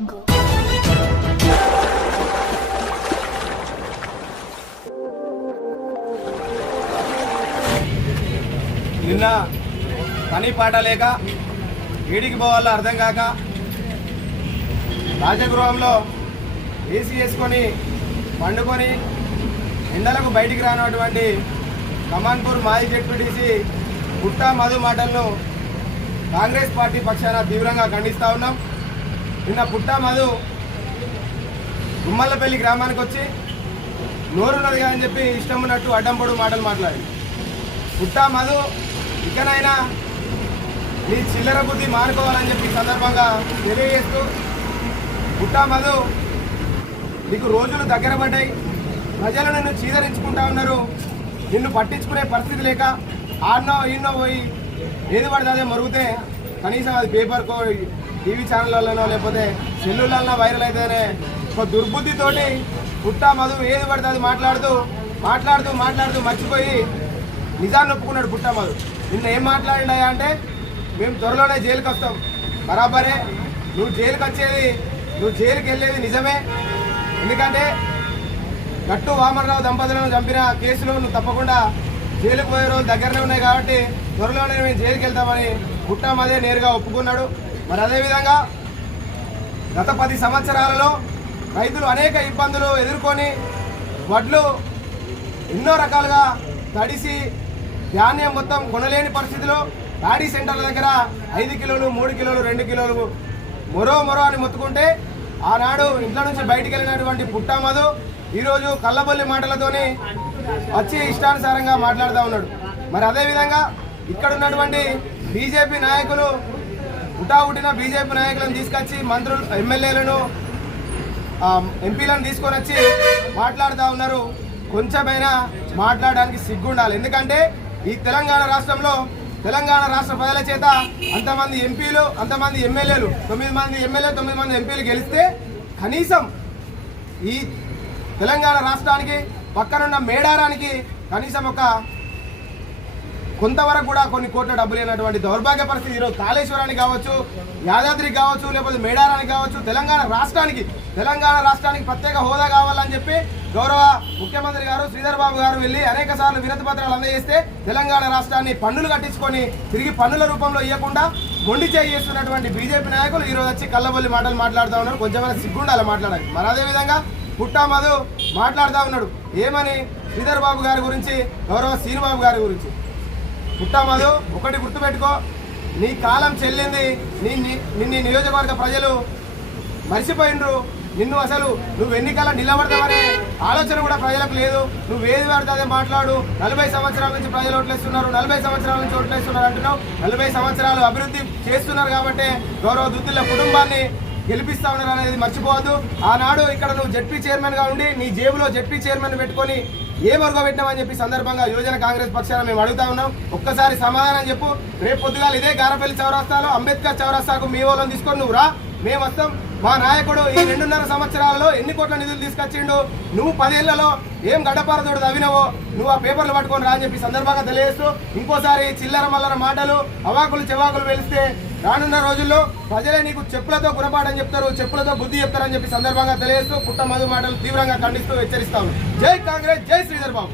నిన్న పని పాట లేక ఏడికి పోవాలో అర్థం కాక రాజగృహంలో ఏసీ వేసుకొని పండుకొని ఎండలకు బయటికి రానటువంటి కమాన్పూర్ మాజీ జెడ్పీటీసీ పుట్టా మధు మాటలను కాంగ్రెస్ పార్టీ పక్షాన తీవ్రంగా ఖండిస్తూ ఉన్నాం. నిన్న పుట్టా మధు గుమ్మల్లపల్లి గ్రామానికి వచ్చి నోరున్నది అని చెప్పి ఇష్టం ఉన్నట్టు అడ్డంపొడు మాటలు మాట్లాడి పుట్టా మధు ఇకనైనా నీ చిల్లర బుద్ధి మానుకోవాలని చెప్పి సందర్భంగా తెలియజేస్తూ పుట్టా మధు నీకు రోజులు దగ్గర పడ్డాయి, ప్రజలు నిన్ను చీదరించుకుంటా ఉన్నారు, నిన్ను పట్టించుకునే పరిస్థితి లేక ఆన్నో ఈన్నో పోయి ఏది పడితే అదే మరుగుతే కనీసం అది పేపర్కో టీవీ ఛానళ్ళలోనో లేకపోతే సెల్లులలో వైరల్ అయితేనే ఒక దుర్బుద్ధితోటి పుట్టా మధు ఏది పడితే అది మాట్లాడుతూ మర్చిపోయి నిజాన్ని ఒప్పుకున్నాడు పుట్టా మధు. నిన్న ఏం మాట్లాడినా అంటే మేము త్వరలోనే జైలుకి వస్తాం, బరాబరే నువ్వు జైలుకి వెళ్ళేది నిజమే, ఎందుకంటే గట్టు వామనరావు దంపతులను చంపిన కేసులు నువ్వు తప్పకుండా జైలుకు పోయే రోజు దగ్గరనే ఉన్నాయి కాబట్టి త్వరలోనే మేము జైలుకి వెళ్తామని పుట్టా మధే నేరుగా ఒప్పుకున్నాడు. మరి అదేవిధంగా గత 10 సంవత్సరాలలో రైతులు అనేక ఇబ్బందులు ఎదుర్కొని వడ్లు ఎన్నో రకాలుగా తడిసి ధాన్యం మొత్తం కొనలేని పరిస్థితిలో ప్యాడీ సెంటర్ల దగ్గర 5 కిలోలు 3 కిలోలు 2 కిలోలు మొరో అని మొత్తుకుంటే ఆనాడు ఇంట్లో నుంచి బయటికి వెళ్ళినటువంటి పుట్టా మధు ఈరోజు కళ్ళబొల్లి మాటలతోని వచ్చి ఇష్టానుసారంగా మాట్లాడుతూ ఉన్నాడు. మరి అదేవిధంగా ఇక్కడ ఉన్నటువంటి బీజేపీ నాయకులు ఉటావుటిన బీజేపీ నాయకులను తీసుకొచ్చి మంత్రులు ఎమ్మెల్యేలను ఎంపీలను తీసుకొని వచ్చి మాట్లాడుతూ ఉన్నారు. కొంచెమైనా మాట్లాడడానికి సిగ్గుండాలి, ఎందుకంటే ఈ తెలంగాణ రాష్ట్రంలో తెలంగాణ రాష్ట్ర ప్రజల చేత అంతమంది ఎంపీలు అంతమంది ఎమ్మెల్యేలు 9 మంది ఎమ్మెల్యే 9 మంది ఎంపీలు గెలిస్తే కనీసం ఈ తెలంగాణ రాష్ట్రానికి పక్కనున్న మేడారానికి కనీసం కొంతవరకు కూడా కొన్ని కోట్ల డబ్బులు అయినటువంటి దౌర్భాగ్య పరిస్థితి ఈరోజు కాళేశ్వరానికి కావచ్చు, యాదాద్రికి కావచ్చు, లేకపోతే మేడారానికి కావచ్చు, తెలంగాణ రాష్ట్రానికి ప్రత్యేక హోదా కావాలని చెప్పి గౌరవ ముఖ్యమంత్రి గారు శ్రీధర్ బాబు గారు వెళ్ళి అనేక సార్లు వినతి పత్రాలు అందజేస్తే తెలంగాణ రాష్ట్రాన్ని పన్నులు కట్టించుకొని తిరిగి పన్నుల రూపంలో ఇవ్వకుండా మొండి చేస్తున్నటువంటి బీజేపీ నాయకులు ఈరోజు వచ్చి కళ్ళబొల్లి మాటలు మాట్లాడుతూ ఉన్నారు. కొంచెమైనా సిగ్గుండాలి మాట్లాడాలి. మరి అదేవిధంగా పుట్టా మధు మాట్లాడుతూ ఉన్నాడు ఏమని శ్రీధర్ బాబు గారి గురించి, గౌరవ శ్రీనిబాబు గారి గురించి. పుట్టా మధు ఒకటి గుర్తుపెట్టుకో, నీ కాలం చెల్లింది, నిన్ను నియోజకవర్గ ప్రజలు మర్చిపోయినరు, నువ్వు ఎన్నికల్లో నిలబడతావనే ఆలోచన కూడా ప్రజలకు లేదు. నువ్వు ఏది పడితే అదే మాట్లాడు. 40 సంవత్సరాల నుంచి ప్రజలు ఓట్లేస్తున్నారు, 40 సంవత్సరాల నుంచి ఓట్లేస్తున్నారు అంటున్నావు. 40 సంవత్సరాలు అభివృద్ధి చేస్తున్నారు కాబట్టి గౌరవ దుద్దుల కుటుంబాన్ని గెలిపిస్తా ఉన్నారు అనేది మర్చిపోవద్దు. ఆనాడు ఇక్కడ నువ్వు జెడ్పీ చైర్మన్గా ఉండి నీ జేబులో జెడ్పీ చైర్మన్ పెట్టుకొని ఏ మరుగో పెట్టినామని చెప్పి సందర్భంగా యువజన కాంగ్రెస్ పక్షాన మేము అడుగుతా ఉన్నాం. ఒక్కసారి సమాధానం చెప్పు. రేపు పొద్దుగాల ఇదే గారపల్లి చౌరస్తాలో అంబేద్కర్ చౌరస్తాకు మీ వాళ్ళని తీసుకొని నువ్వు రా, మేము వస్తాం. మా నాయకుడు ఈ 2.5 సంవత్సరాలలో ఎన్ని కోట్ల నిధులు తీసుకొచ్చిండు, నువ్వు 10 ఏళ్లలో ఏం గడ్డపారతోడు తవ్వినవో నువ్వు ఆ పేపర్లు పట్టుకొని రా అని చెప్పి సందర్భంగా తెలియజేస్తూ ఇంకోసారి చిల్లర మల్లర మాటలు అవాకులు చెవాకులు వెలిస్తే రానున్న రోజుల్లో ప్రజలే నీకు చెప్పులతో గుణపాఠం చెప్తారు, చెప్పులతో బుద్ధి చెప్తారని చెప్పి సందర్భంగా తెలియజేస్తూ పుట్ట మధు మాటలు తీవ్రంగా ఖండిస్తూ హెచ్చరిస్తాము. జై కాంగ్రెస్, జై శ్రీధర్ బాబు.